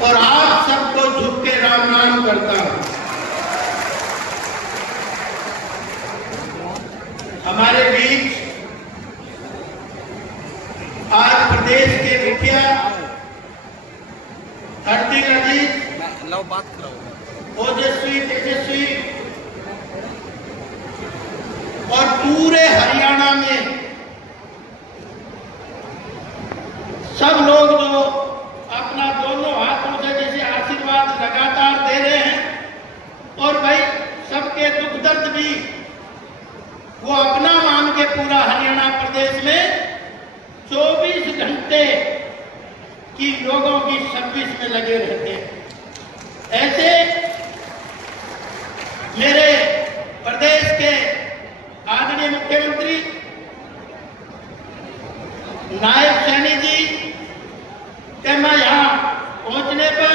और आप सबको झुक के राम नाम करता हूं। हमारे बीच आज प्रदेश के मुखिया हरदीप अजीत, ओजस्वी, तेजस्वी और पूरे हरियाणा में सब लोग जो अपना दोनों हाथों से जैसे आशीर्वाद लगातार दे रहे हैं और भाई सबके दुख दर्द भी वो अपना मान के पूरा हरियाणा प्रदेश में 24 घंटे की लोगों की सर्विस में लगे रहते हैं। ऐसे मेरे प्रदेश के आदरणीय मुख्यमंत्री नायब सैनी जी के मैं यहाँ पहुंचने पर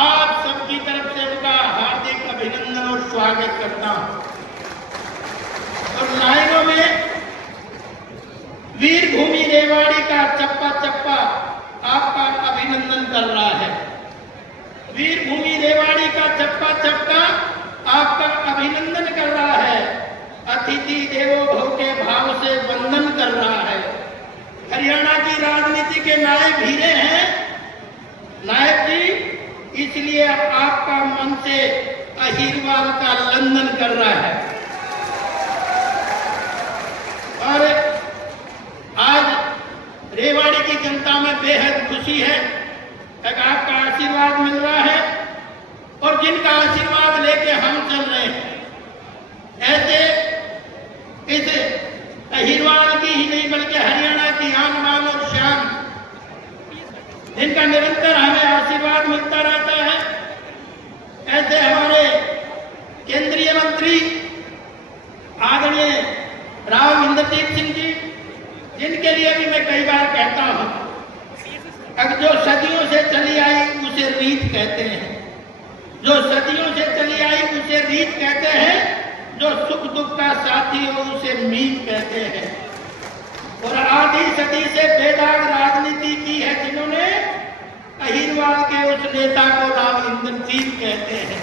आप सबकी तरफ से उनका हार्दिक अभिनंदन और स्वागत करता हूं। और लाइनों में वीर भूमि रेवाड़ी का चप्पा चप्पा आपका अभिनंदन कर रहा है। वीर भूमि रेवाड़ी का चप्पा चप्पा आपका अभिनंदन कर रहा है। अतिथि देवो भव के भाव से वंदन कर रहा है। हरियाणा की राजनीति के नायक हीरे हैं नायक जी, इसलिए आपका मन से अहिरवाल का लंदन कर रहा है। और आज रेवाड़ी की जनता में बेहद खुशी है कि आपका आशीर्वाद मिल रहा है और जिनका आशीर्वाद लेके हम चल रहे हैं, ऐसे इस अहिरवाल की ही नहीं बल्कि हरियाणा की आन बान और शान, जिनका निरंतर हमें आशीर्वाद मिलता रहता है, ऐसे हमारे केंद्रीय मंत्री आदरणीय राव इंद्रजीत सिंह जी, जिनके लिए भी मैं कई बार कहता हूं, अब जो सदियों से चली आई उसे रीत कहते हैं, जो सदियों से चली आई उसे रीत कहते हैं, जो सुख दुख का साथी हो उसे मीत कहते हैं। और आधी सदी से बेदाग राजनीति की है जिन्होंने, अहिरवाल के उस नेता को राव इंद्रजीत कहते हैं।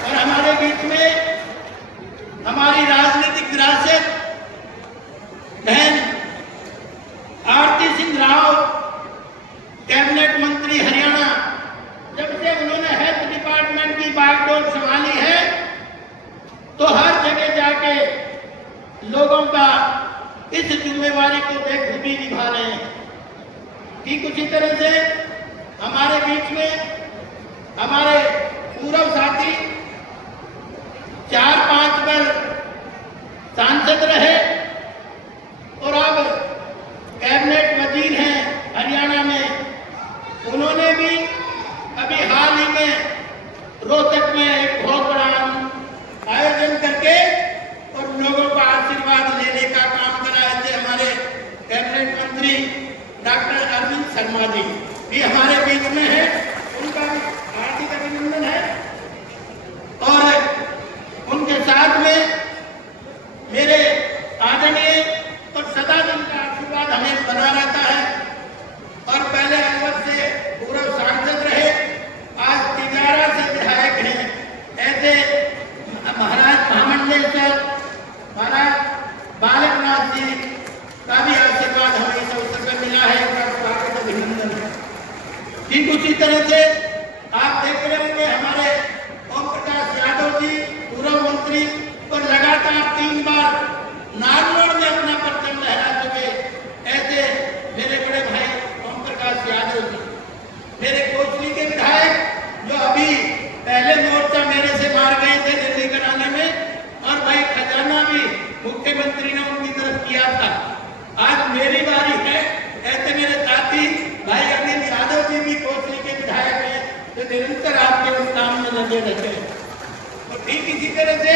और हमारे बीच में हमारी राजनीतिक विरासत बहन आरती सिंह राव, कैबिनेट मंत्री हरियाणा, जब से उन्होंने हेल्थ डिपार्टमेंट की बागडोर संभाली है तो हर जगह जाके लोगों का इस जिम्मेवारी को बेखूबी निभा रहे हैं। ठीक उसी तरह से हमारे बीच में हमारे पूर्व साथी 4-5 बार सांसद रहे और अब कैबिनेट वजीर हैं हरियाणा में, उन्होंने भी अभी हाल ही में रोहतक में एक बहुत बड़ा आयोजन करके और लोगों का आशीर्वाद लेने का काम कराए थे। हमारे कैबिनेट मंत्री डॉक्टर अरविंद शर्मा जी भी हमारे बीच में है, उनका भी हार्दिक अभिनंदन है। और उनके साथ में मेरे आदरणीय और सदा जिनका आशीर्वाद हमें बना रहता है और पहले अलग से पूर्व सांसद रहे, आज तिजारा से विधायक हैं, ऐसे महाराज महामंडलेश्वर महाराज बालकनाथ जी का भी आशीर्वाद हमें इस अवसर पर मिला है, उनका स्वागत अभिनंदन है। ठीक उसी तरह से आप देख रहे होंगे हमारे ओम प्रकाश यादव जी पूर्व मंत्री और लगातार 3 बार नारनौल में अपना परचम लहरा चुके, ऐसे मेरे बड़े भाई ओम प्रकाश यादव जी, मेरे कोचली के विधायक जो अभी पहले मोर्चा मेरे से मार गए थे दिल्ली कराने में, और भाई खजाना भी मुख्यमंत्री ने उनकी तरफ किया था। आज मेरी बारी है, ऐसे मेरे साथी भाई अनिल यादव जी भी कोचली के विधायक हैं, तो निरंतर आपके उस काम में लगे रहते हैं। और ठीक इसी तरह से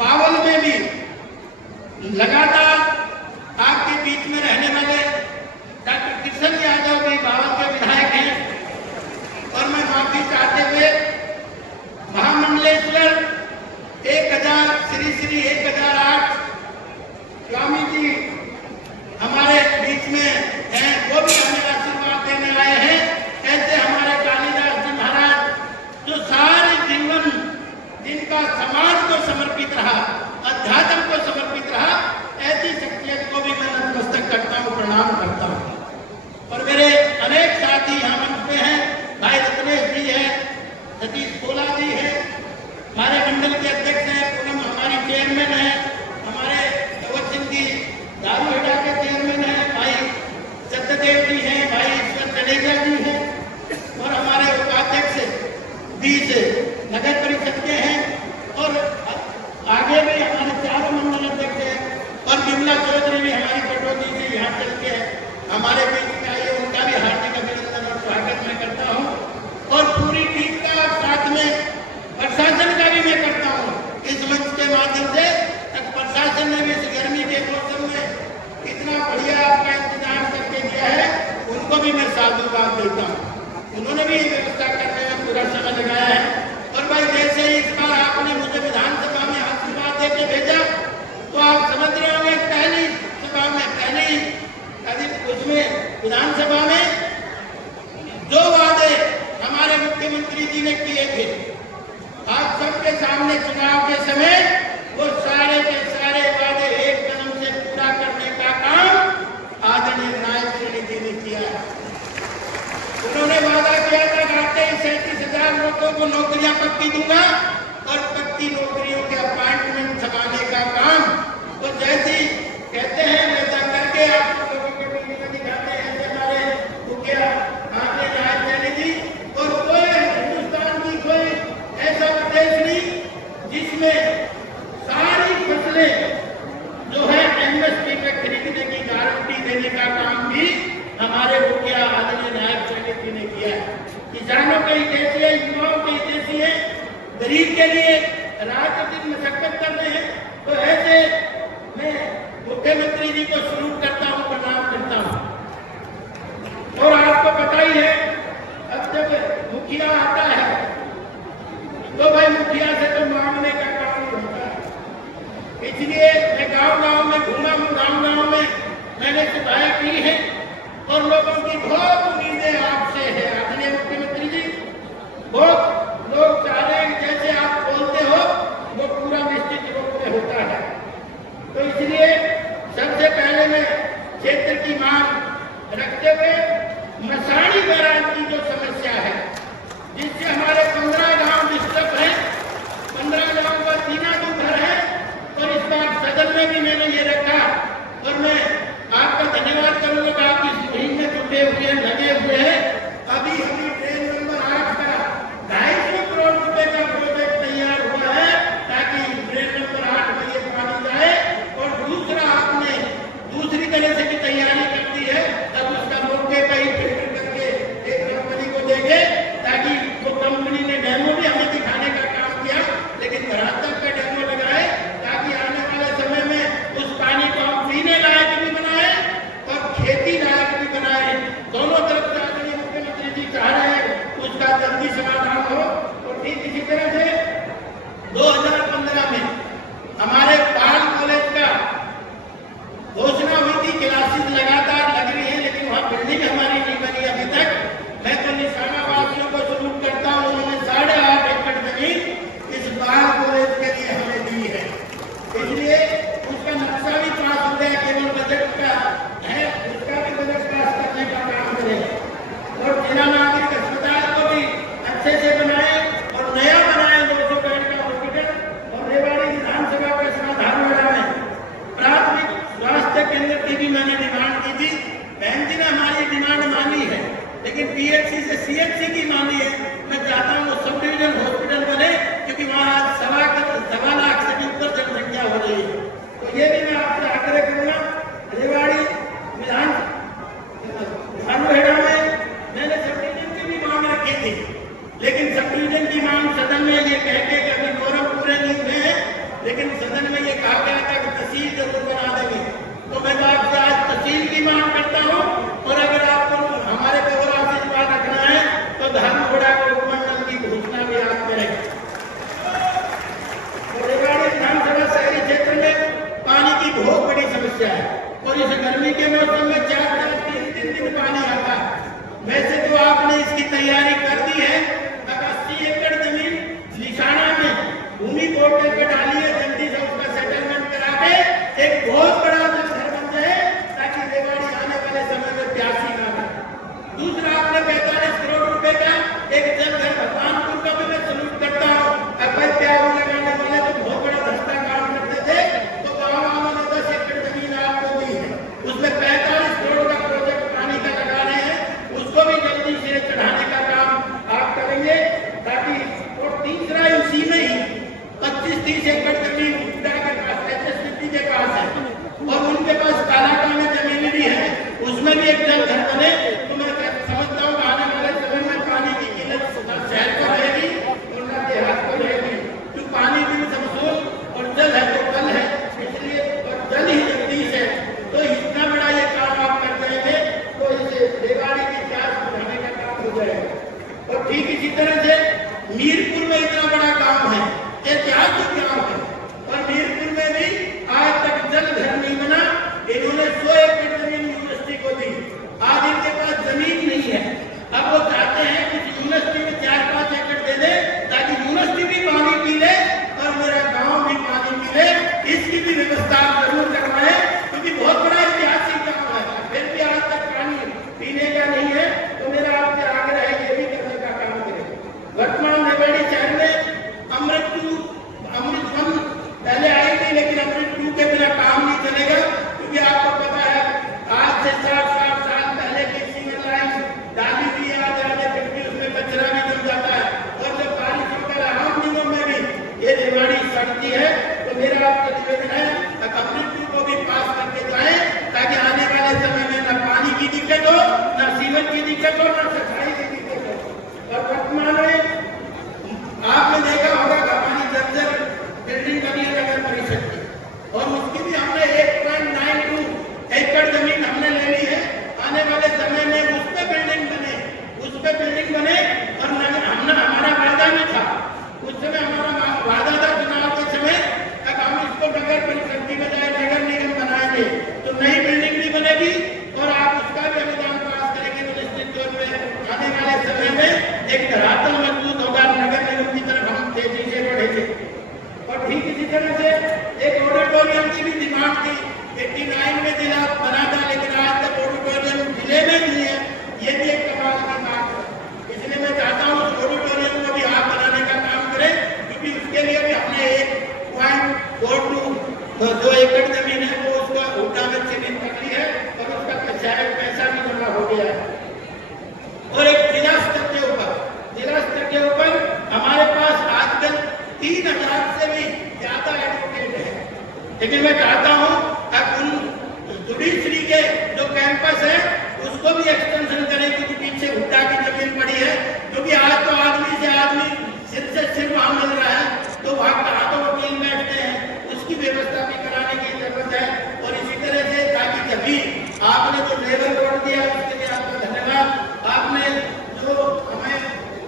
बावल में भी लगातार आपके बीच में रहने वाले डॉक्टर किशन यादव भी बावल के विधायक हैं। और मैं माफी चाहते हुए महामंडलेश्वर 1000 श्री 1008 स्वामी जी हमारे बीच में हैं, वो भी हमें आशीर्वाद देने आए साधुवाद देता हूँ। उन्होंने भी ये व्यवस्था करने में पूरा समय लगाया है। और भाई जैसे इस बार आपने मुझे विधानसभा में आशीर्वाद देके भेजा, तो आप समझ रहे होंगे पहली सभा में, पहली उसमें विधानसभा में जो वादे हमारे मुख्यमंत्री जी ने किए थे, आप सबके सामने चुनाव के समय वो सारे के सारे वादे एक कदम से पूरा करने का काम आदरणीय नायब श्रेणी जी ने किया है। उन्होंने वादा किया था 38,000 लोगों को नौकरियां पक्की दूंगा और पक्की नौकरियों के अपॉइंटमेंट छपाने का काम तो जैसे कहते हैं वैसा करके आप लोगों को टीवी में दिखाते हैं हमारे मुखिया आदरणीय नायब श्रेणी जी। और कोई हिंदुस्तान की कोई ऐसा प्रदेश नहीं जिसमें सारी फसलें जो है एमएसपी पे खरीदने की गारंटी देने का काम भी हमारे मुखिया आदरणीय नायब श्रेणी जी ने किया है। किसानों के हितैषी है, युवाओं के हितैषी है, गरीब के लिए राजनीतिक मशक्कत कर रहे हैं। तो ऐसे मैं मुख्यमंत्री जी को सलूट करता हूँ, प्रणाम करता हूँ। और आपको पता ही है अब जब मुखिया आता है तो भाई मुखिया से तो मांगने का काम नहीं होता है। इसलिए मैं गांव-गांव में घूमा हूँ, गांव-गांव में मैंने सभाएं की है और लोगों की बहुत उम्मीदें आपसे है आदरणीय मुख्यमंत्री जी। बहुत लोग चाह रहे हैं जैसे आप बोलते हो वो पूरा निश्चित रूप से होता है। तो इसलिए सबसे पहले मैं क्षेत्र की मांग रखते हुए मसाणी बैराज की जो समस्या है जिससे हमारे 15 गांव डिस्टर्ब है, 15 गांव का तीना दो घर है। और इस बार सदन में भी मैंने ये रखा और मैं आपका धन्यवाद करूंगा आप इस मुहिम में जुटे हुए लगे हुए हैं। अभी ट्रेन नंबर 8 का 250 करोड़ रुपए का प्रोजेक्ट तैयार हुआ है ताकि ट्रेन नंबर 8 में ये पानी जाए। और दूसरा आपने दूसरी तरह से भी तैयारी कर दी है, तब उसका मौके पर ही फिल्टर करके एक कंपनी को देंगे ताकि वो कंपनी ने डेमो भी हमें दिखाने का काम किया, लेकिन धरातल का डेमो लगाए ताकि आने वाले समय में उस पानी को हम पीने लायक भी बनाए और खेती लायक भी बनाए। दोनों तरफ से आदरणीय मुख्यमंत्री जी चाह रहे हैं उसका जल्दी समाधान हो। और ठीक इसी तरह से 2015 में हमारे पाल कॉलेज का घोषणा हुई थी, क्लासेस लगातार लग रही है लेकिन वहाँ बिल्डिंग हमारी नहीं बनी अभी तक। मैं तो निशाना वासियों को सलूट करता हूँ, उन्होंने 8.5 एकड़ जमीन इस पाल कॉलेज के लिए हमें दी है। इसलिए उसका नक्शा भी पास हो गया, केवल बजट का है, उसका भी बजट पास करने का काम करें। और जिला नागरिक अस्पताल को भी अच्छे से बनाए और नया बनाए 200 बेड का हॉस्पिटल। और रेवाड़ी विधानसभा के समाधान में प्राथमिक स्वास्थ्य केंद्र की भी मैंने डिमांड की थी। बहन जी ने हमारी डिमांड मानी है लेकिन पीएचसी से सीएचसी की मानी है। मैं चाहता हूँ सब डिवीजन हॉस्पिटल बने क्योंकि वहाँ 1.25 लाख से भी ऊपर जनसंख्या हो रही है। तो ये भी मैं आपसे आग्रह करूंगा। रेवाड़ी विधानसभा में मैंने सब डिवीजन की भी मांग रखी थी लेकिन सब डिवीजन की मांग सदन में ये कह के कभी गौरव पूरे नहीं हुए हैं, लेकिन सदन में ये कहा गया था कि तहसील जरूर बना देंगे। तो मैं आपसे आज तहसील की मांग करता हूँ। और अगर आपको हमारे पे और आशीर्वाद रखना है तो धर्मगोड़ा को उपमंडल की घोषणा भी आप करें। रेवाड़ी विधानसभा शहरी क्षेत्र में पानी की बहुत बड़ी समस्या है और इस गर्मी के मौसम में 4-3 दिन पानी आता है। वैसे तो आपने इसकी तैयारी कर दी है। अब 80 एकड़ जमीन निशाना में भूमि पोर्टल पर डाली है, जल्दी से उसका सेटलमेंट करा के एक बहुत बड़ा घर बन जाए ताकि रेवाड़ी आने वाले समय में प्यासी ना रहे। दूसरा आपने 45 करोड़ रुपए का एक जल घर भगवानपुर का भी मैं सलूट करता हूँ। अगर प्याज लगाने वाले तो बहुत बड़ा धंधा काम करते थे तो गाँव वालों ने 10 एकड़ जमीन आपको दी है, उसमें 45 करोड़ का प्रोजेक्ट पानी का लगा रहे हैं, उसको भी जल्दी से चढ़ाने का काम मीरपुर में इतना बड़ा गांव है, ऐतिहासिक गांव है, और मीरपुर में भी आज तक जल घर नहीं बना। इन्होंने 100 एकड़ जमीन यूनिवर्सिटी को दी, आज इनके पास जमीन नहीं है। अब वो चाहते हैं कि यूनिवर्सिटी में 4-5 एकड़ दे दे ताकि यूनिवर्सिटी भी पानी पी ले और मेरा गांव भी पानी पी ले। इसकी भी व्यवस्था जरूर करवाए, क्योंकि बहुत बड़ा ऐतिहासिक गांव है, फिर भी आज तक पानी पीने का नहीं है। तो मेरा आपसे आग्रह है ये भी करने का काम करें। वर्तमान रेवाड़ी शहर में अमृत 1 पहले आई थी, लेकिन अमृत 2 के बिना काम नहीं चलेगा, क्योंकि आपको पता है आज से 60 साल पहले की सिंगल लाइन डाली हुई है। आज आगे फिर भी उसमें कचरा भी जम जाता है, और जब बारिश होकर आम दिनों में भी ये रेवाड़ी सड़ती है। तो मेरा आपका निवेदन है अमृत 2 को भी पास करके जाए, ताकि आने वाले समय में न पानी की दिक्कत हो, न सीवर की दिक्कत हो, न सफाई की दिक्कत हो। और वर्तमान में आपने देखा होगा हमारी जर्जर बिल्डिंग बनी है नगर परिषद की, और उसकी भी हमने 1.92 एकड़ जमीन हमने ले ली है। आने वाले समय में उस पे बिल्डिंग बने और हमारा वादा भी था, उस समय हमारा वादा था चुनाव के समय तक हम इसको नगर परिषद की बजाय नगर निगम बनाएंगे, तो नई बिल्डिंग भी बनेगी और आप उसका भी अनुदान पास करेंगे। तो निश्चित तौर पर आने वाले समय में एक धरातल मजबूत होगा, नगर निगम की तरफ हम तेजी से बढ़ेंगे। और ठीक इसी तरह से एक ऑडिटोरियम की भी डिमांड थी, 89 में जिला बना था, लेकिन आज तक ऑडिटोरियम जिले में नहीं है। ये भी एक कमाल की बात है, इसलिए मैं चाहता हूँ उस ऑडिटोरियम को भी आप बनाने का काम करें, क्योंकि उसके लिए भी हमने 1.42 एकड़ जमीन है वो उसको उल्टा में चिन्हित कर ली है, और उसका शायद पैसा भी जमा हो गया है। और एक जिला स्तर के ऊपर हमारे पास आजकल 3000 से भी ज्यादा एडवोकेट है, लेकिन मैं चाहता हूँ अब उन जुडिशरी के जो कैंपस है उसको भी एक्सटेंशन करें, क्योंकि पीछे भुट्टा की जमीन पड़ी है, क्योंकि आज तो आदमी से आदमी सिर से सिर वहां मिल रहा है, तो वहां कहा तो वकील बैठते हैं, उसकी व्यवस्था भी कराने की जरूरत है। और इसी तरह से ताकि जब आपने जो लेबर कोड दिया उसके लिए आपका धन्यवाद, आपने जो हमें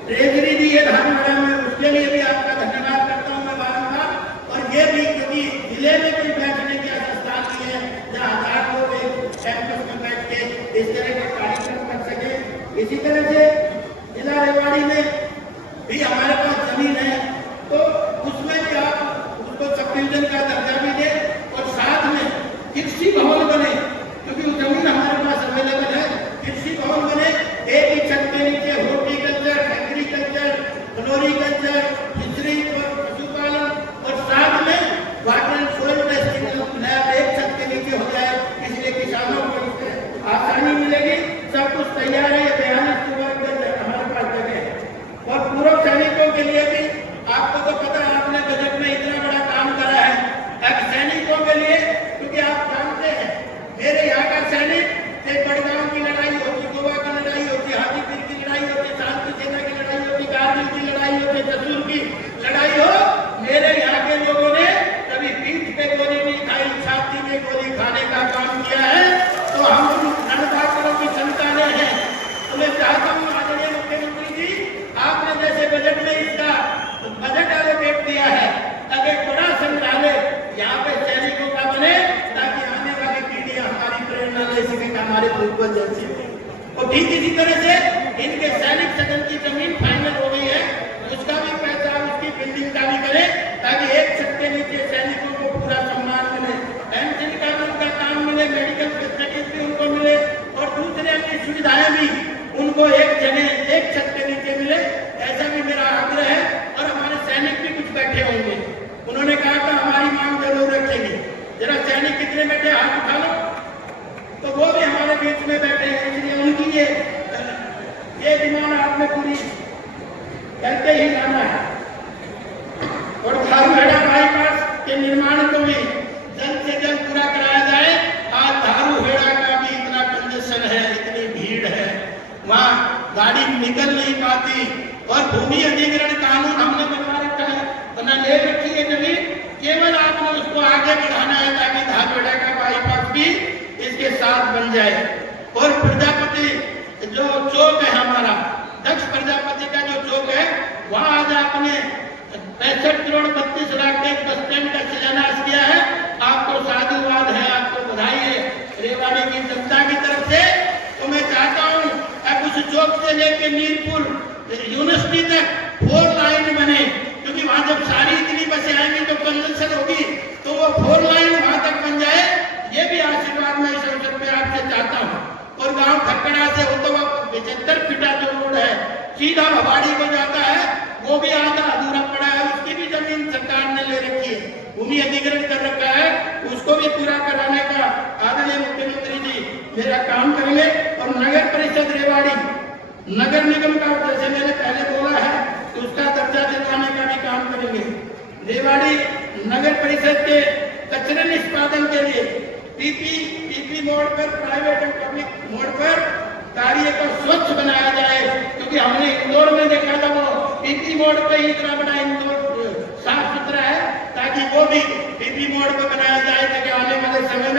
ट्रेजरी दी है धानवाड़ा में उसके लिए भी आपका धन्यवाद करता हूँ मैं बारम्बार। और ये भी क्योंकि जिले में कोई बैठने की व्यवस्था नहीं है जहाँ 1000 लोग एक कैंपस में बैठ के इस तरह के कार्यक्रम कर सके। इसी तरह से जिला रेवाड़ी में भी हमारे पास जमीन है, तो उसमें भी आप उसको सब डिवीजन का दर्जा भी दें, और साथ में कृषि भवन बने, क्योंकि वो जमीन हमारे पास अवेलेबल है। कृषि भवन बने, एक ही छत के नीचे हॉर्टिकल्चर, एग्रीकल्चर, फ्लोरिकल्चर, फिशरी और पशुपालन, और साथ में water and soil testing lab एक छत के नीचे हो जाए, इसलिए किसानों को इससे आसानी मिलेगी। सब कुछ तैयार है, 42 हमारे पास जगह है। और पूर्व सैनिकों के लिए भी आपको तो पता है, आपने बजट में इतना बड़ा काम करा है अब सैनिकों के लिए, क्योंकि आप जानते हैं मेरे यहाँ का सैनिक एक बड़गांव की लड़ाई होती, गोवा की लड़ाई होती, हाजीपुर की लड़ाई होती, शांति सेना की लड़ाई होती, कारगिल की लड़ाई होती, जसूर की लड़ाई हो, मेरे यहाँ के लोगों ने कभी पीठ पे गोली नहीं खाई, छाती में गोली खाने का काम किया है। तो हम रणभाग्यों की संतानें हैं। तो मैं चाहता हूँ आदरणीय मुख्यमंत्री जी, आपने जैसे बजट में इसका बजट एलोकेट दिया है, अगर बड़ा संग्रहालय यहाँ पे सैनिकों का बने, ताकि आने वाली पीढ़ियां हमारी प्रेरणा ले सके, हमारे पूर्वज जैसे। और ठीक इसी तरह से इनके सैनिक सदन की जमीन फाइनल हो गई है, उसका भी पैसा उसकी बिल्डिंग का भी करें, ताकि एक छत के नीचे सैनिकों को पूरा सम्मान मिले, पेंशन का भी उनका काम मिले, मेडिकल फैसिलिटीज भी उनको मिले, और दूसरे अन्य सुविधाएं भी उनको एक जगह एक छत के नीचे मिले, ऐसा भी मेरा आग्रह है। और हमारे सैनिक भी कुछ बैठे होंगे, उन्होंने कहा था हमारी मांग जरूर रखेंगे, जरा सैनिक कितने बैठे हाथ उठा लो, तो वो भी हमारे बीच में बैठे हैं, इसलिए उनकी ये डिमांड आपने पूरी करके ही जाना है। और धारूहेड़ा बाईपास के निर्माण को भी जल्द से जल्द पूरा कराया जाए। आज धारूहेड़ा का भी इतना कंजेशन है, इतनी भीड़ है, वहाँ गाड़ी निकल नहीं पाती, और भूमि अधिग्रहण कानून हमने बनवा रखा है, बना ले रखी है जमीन, केवल आपने उसको आगे बढ़ाना है ताकि धारूहेड़ा का बाईपास भी इसके साथ बन जाए। और प्रजापति जो चौक है हमारा, दक्ष प्रजापति का जो चौक है, वहां आज आपने 65 करोड़ 32 लाख के बस स्टैंड का शिलान्यास किया है। आपको साधुवाद है, आपको बधाई है रेवाड़ी की जनता की तरफ से। तो मैं चाहता हूँ अब उस चौक से लेके मीरपुर यूनिवर्सिटी तक 4 लाइन बने, क्योंकि वहां जब सारी इतनी बसें आएंगी तो कंजक्शन होगी, तो वो 4 लाइन वहां तक बन जाए। ये भी आशीर्वाद मैं इस अवसर पे आपसे चाहता हूँ। और गांव खक्कड़ा से होता हुआ 75 फीटा जो रोड है सीधा भवाड़ी को जाता है, वो भी आधा अधूरा पड़ा है। उसकी भी जमीन सरकार ने ले रखी है, भूमि अधिग्रहण कर रखा है, उसको भी पूरा कराने का आदरणीय मुख्यमंत्री जी मेरा काम करेंगे। और नगर परिषद रेवाड़ी नगर निगम का, जैसे मैंने पहले बोला है, तो उसका दर्जा दिलवाने का भी काम करेंगे। रेवाड़ी नगर परिषद के कचरे निष्पादन के लिए पीपी मोड पर, प्राइवेट और पब्लिक मोड पर कार्य को स्वच्छ बनाया जाए, क्योंकि हमने इंदौर में देखा था वो पीपी मोड पे ही इतना बड़ा इंदौर साफ सुथरा है, ताकि वो भी पीपी मोड पे बनाया जाए, ताकि आने वाले समय